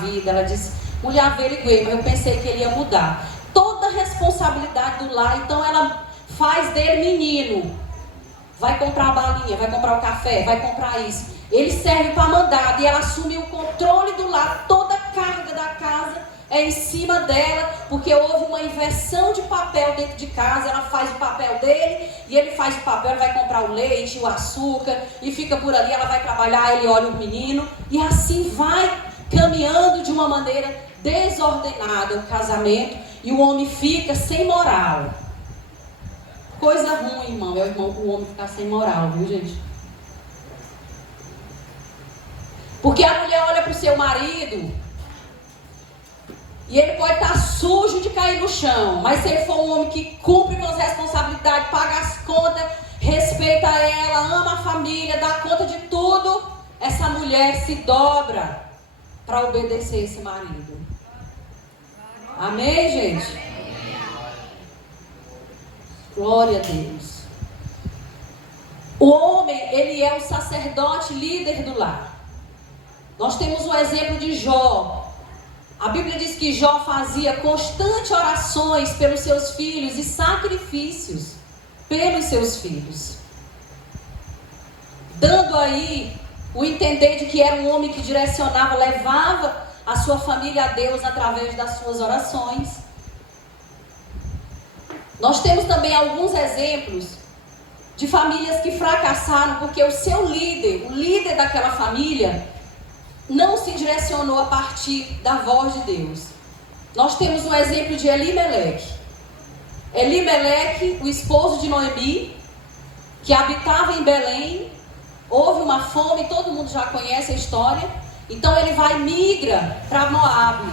vida. Ela disse, mulher, averiguei, mas eu pensei que ele ia mudar. Toda a responsabilidade do lar, então ela faz dele menino. Vai comprar a balinha, vai comprar o café, vai comprar isso. Ele serve para mandar e ela assume o controle do lar. Toda a carga da casa é em cima dela, porque houve uma inversão de papel dentro de casa. Ela faz o papel dele e ele faz o papel, vai comprar o leite, o açúcar e fica por ali. Ela vai trabalhar, ele olha o menino e assim vai caminhando de uma maneira desordenada o casamento e o homem fica sem moral. Coisa ruim, irmão, é o homem ficar sem moral, viu, gente? Porque a mulher olha para o seu marido e ele pode estar sujo de cair no chão, mas se ele for um homem que cumpre com as responsabilidades, paga as contas, respeita ela, ama a família, dá conta de tudo, essa mulher se dobra para obedecer esse marido. Amém, gente? Glória a Deus. O homem, ele é o sacerdote líder do lar. Nós temos o exemplo de Jó. A Bíblia diz que Jó fazia constantes orações pelos seus filhos e sacrifícios pelos seus filhos, dando aí o entender de que era um homem que direcionava, levava a sua família a Deus através das suas orações. Nós temos também alguns exemplos de famílias que fracassaram porque o seu líder, o líder daquela família, não se direcionou a partir da voz de Deus. Nós temos um exemplo de Elimeleque. Elimeleque, o esposo de Noemi, que habitava em Belém, houve uma fome, todo mundo já conhece a história. Então ele migra para Moabe.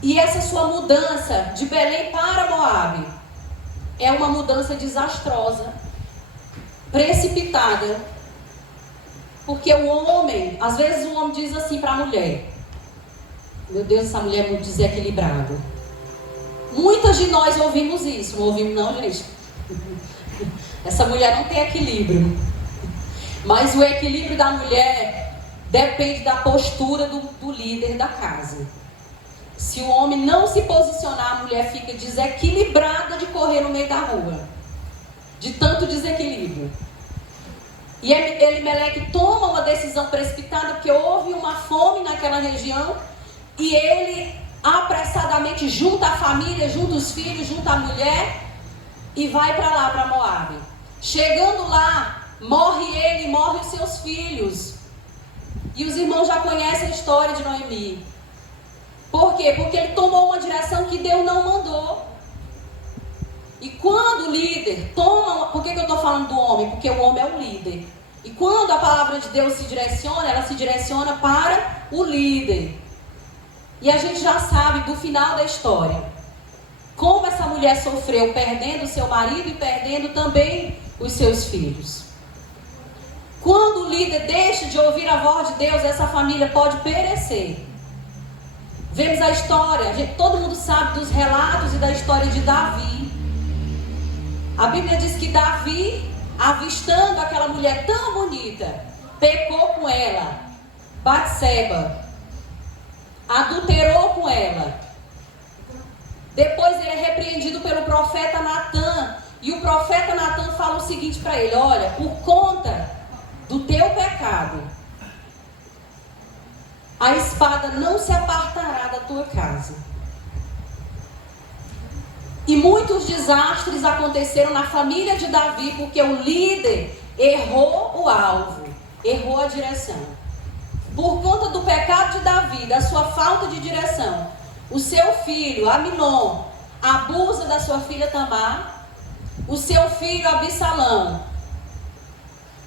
E essa sua mudança de Belém para Moabe é uma mudança desastrosa, precipitada. Porque o homem, às vezes o homem diz assim para a mulher, meu Deus, essa mulher é muito desequilibrada. Muitas de nós ouvimos isso, não ouvimos não, gente? Essa mulher não tem equilíbrio. Mas o equilíbrio da mulher depende da postura do líder da casa. Se o homem não se posicionar, a mulher fica desequilibrada de correr no meio da rua. De tanto desequilíbrio. E Elimeleque toma uma decisão precipitada, porque houve uma fome naquela região. E ele apressadamente junta a família, junta os filhos, junta a mulher. E vai para lá, para Moabe. Chegando lá, morre ele e morre os seus filhos. E os irmãos já conhecem a história de Noemi. Por quê? Porque ele tomou uma direção que Deus não mandou. E quando o líder toma... Por que eu estou falando do homem? Porque o homem é o líder. E quando a palavra de Deus se direciona, ela se direciona para o líder. E a gente já sabe do final da história. Como essa mulher sofreu perdendo seu marido e perdendo também os seus filhos. Quando o líder deixa de ouvir a voz de Deus, essa família pode perecer. Vemos a história, todo mundo sabe dos relatos e da história de Davi. A Bíblia diz que Davi, avistando aquela mulher tão bonita, pecou com ela, Batseba, adulterou com ela. Depois ele é repreendido pelo profeta Natã, e o profeta Natã fala o seguinte para ele: olha, por conta do teu pecado, a espada não se apartará da tua casa. E muitos desastres aconteceram na família de Davi, porque o líder errou o alvo, errou a direção. Por conta do pecado de Davi, da sua falta de direção, o seu filho, Aminon, abusa da sua filha Tamar. O seu filho, Absalão,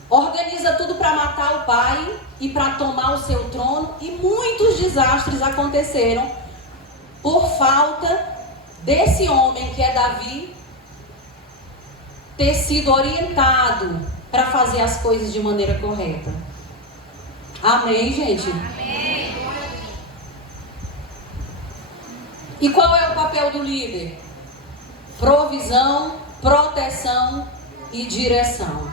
organiza tudo para matar o pai e para tomar o seu trono. E muitos desastres aconteceram por falta desse homem que é Davi ter sido orientado para fazer as coisas de maneira correta. Amém, gente? Amém. E qual é o papel do líder? Provisão, proteção e direção.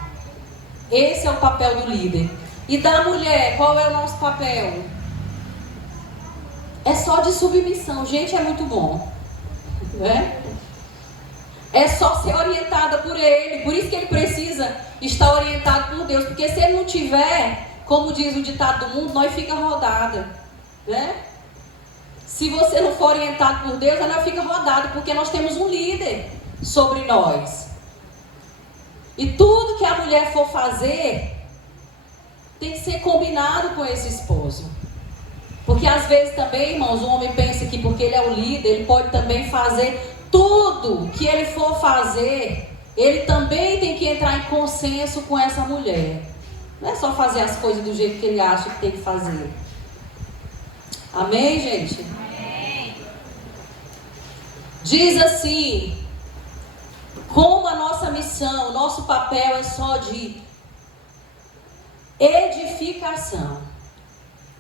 Esse é o papel do líder. E da mulher, qual é o nosso papel? É só de submissão. Gente, é muito bom, né? É só ser orientada por Ele. Por isso que ele precisa estar orientado por Deus. Porque se ele não tiver, como diz o ditado do mundo, nós fica rodada, né? Se você não for orientado por Deus, ela fica rodada. Porque nós temos um líder sobre nós. E tudo que a mulher for fazer tem que ser combinado com esse esposo. Porque às vezes também, irmãos, o homem pensa que porque ele é o líder, ele pode também fazer tudo que ele for fazer. Ele também tem que entrar em consenso com essa mulher. Não é só fazer as coisas do jeito que ele acha que tem que fazer. Amém, gente? Amém. Diz assim: como a nossa missão, nosso papel é só de edificação.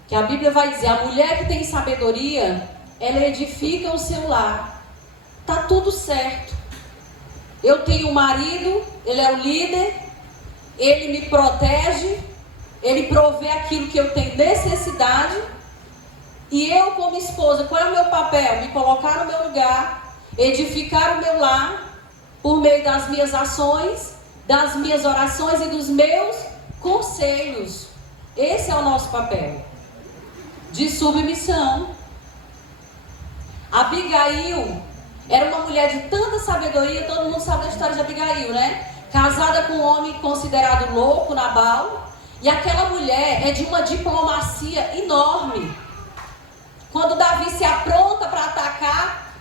Que a Bíblia vai dizer, a mulher que tem sabedoria, ela edifica o seu lar. Tá tudo certo. Eu tenho um marido, ele é o líder, ele me protege, ele provê aquilo que eu tenho necessidade. E eu, como esposa, qual é o meu papel? Me colocar no meu lugar, edificar o meu lar, por meio das minhas ações, das minhas orações e dos meus conselhos. Esse é o nosso papel de submissão. Abigail era uma mulher de tanta sabedoria, todo mundo sabe da história de Abigail, né? Casada com um homem considerado louco, Nabal. E aquela mulher é de uma diplomacia enorme. Quando Davi se apronta para atacar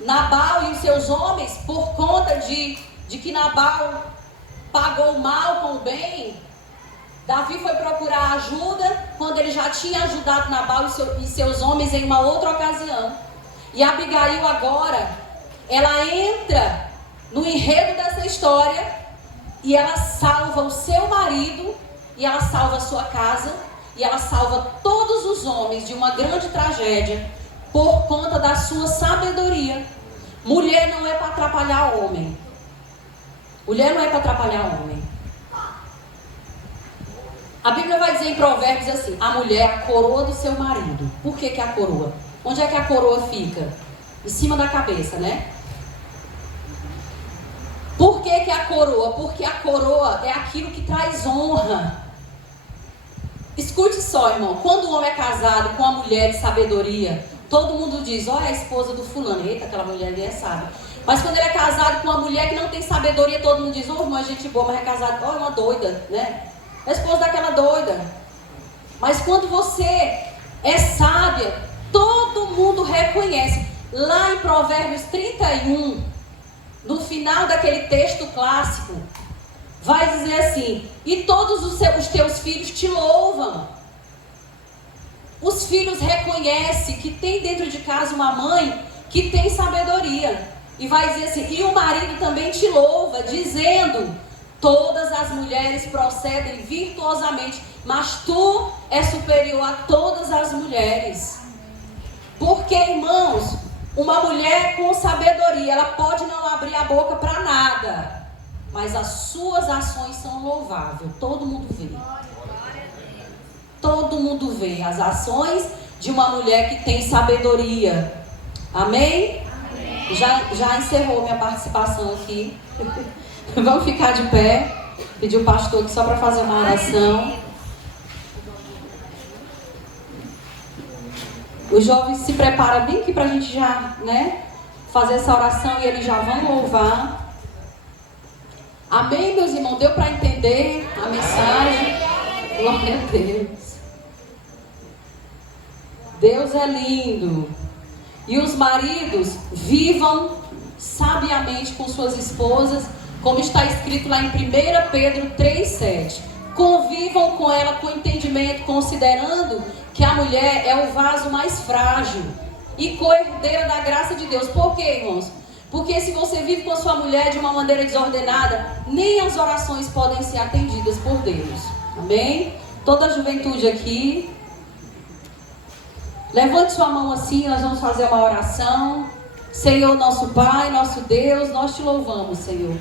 Nabal e os seus homens, por conta de que Nabal pagou o mal com o bem, Davi foi procurar ajuda quando ele já tinha ajudado Nabal e seus homens em uma outra ocasião. E Abigail agora, ela entra no enredo dessa história e ela salva o seu marido, e ela salva a sua casa, e ela salva todos os homens de uma grande tragédia por conta da sua sabedoria. Mulher não é para atrapalhar homem. Mulher não é para atrapalhar homem. A Bíblia vai dizer em Provérbios assim: a mulher é a coroa do seu marido. Por que a coroa? Onde é que a coroa fica? Em cima da cabeça, né? Por que a coroa? Porque a coroa é aquilo que traz honra. Escute só, irmão. Quando o homem é casado com uma mulher de sabedoria, todo mundo diz: ó, é a esposa do fulano. Eita, aquela mulher ali é sábia. Mas quando ele é casado com uma mulher que não tem sabedoria, todo mundo diz: ô, irmão, é gente boa, mas é casado, ó, é uma doida, né? É a esposa daquela doida. Mas quando você é sábia, todo mundo reconhece. Lá em Provérbios 31, no final daquele texto clássico, vai dizer assim: e todos os teus filhos te louvam. Os filhos reconhecem que tem dentro de casa uma mãe que tem sabedoria. E vai dizer assim: e o marido também te louva, dizendo: todas as mulheres procedem virtuosamente, mas tu és superior a todas as mulheres. Porque, irmãos, uma mulher com sabedoria, ela pode não abrir a boca para nada, mas as suas ações são louváveis. Todo mundo vê. Todo mundo vê as ações de uma mulher que tem sabedoria. Amém? Amém. Já encerrou minha participação aqui. Vamos ficar de pé. Pedir o pastor aqui só para fazer uma oração. Os jovens se preparam bem aqui para a gente já, né, fazer essa oração e eles já vão louvar. Amém, meus irmãos? Deu para entender a mensagem? Glória a Deus. Deus é lindo. E os maridos vivam sabiamente com suas esposas, como está escrito lá em 1 Pedro 3,7. Convivam com ela com entendimento, considerando que a mulher é o vaso mais frágil e co-herdeira da graça de Deus. Por quê, irmãos? Porque se você vive com a sua mulher de uma maneira desordenada, nem as orações podem ser atendidas por Deus. Amém? Toda a juventude aqui, levante sua mão assim, nós vamos fazer uma oração. Senhor, nosso Pai, nosso Deus, nós te louvamos, Senhor,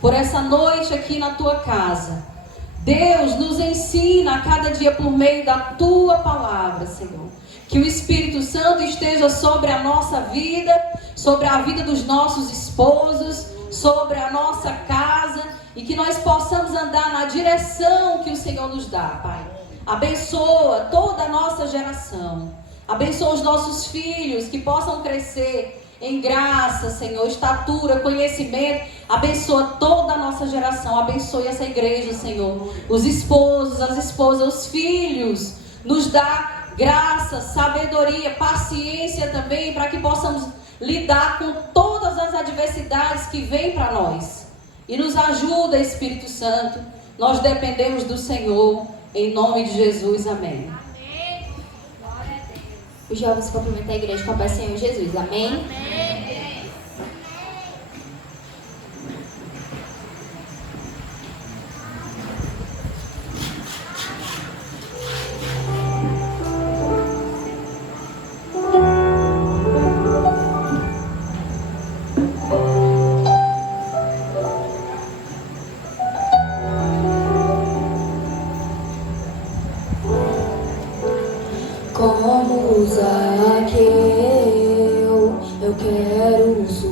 por essa noite aqui na tua casa. Deus, nos ensina a cada dia por meio da tua palavra, Senhor. Que o Espírito Santo esteja sobre a nossa vida, sobre a vida dos nossos esposos, sobre a nossa casa, e que nós possamos andar na direção que o Senhor nos dá, Pai. Abençoa toda a nossa geração. Abençoa os nossos filhos, que possam crescer em graça, Senhor, estatura, conhecimento. Abençoa toda a nossa geração. Abençoe essa igreja, Senhor. Os esposos, as esposas, os filhos. Nos dá graça, sabedoria, paciência também, para que possamos lidar com todas as adversidades que vêm para nós. E nos ajuda, Espírito Santo. Nós dependemos do Senhor. Em nome de Jesus, amém. Os jovens cumprimentam a igreja com a paz do Senhor Jesus. Amém? Amém. Como Zaqueu, eu quero subir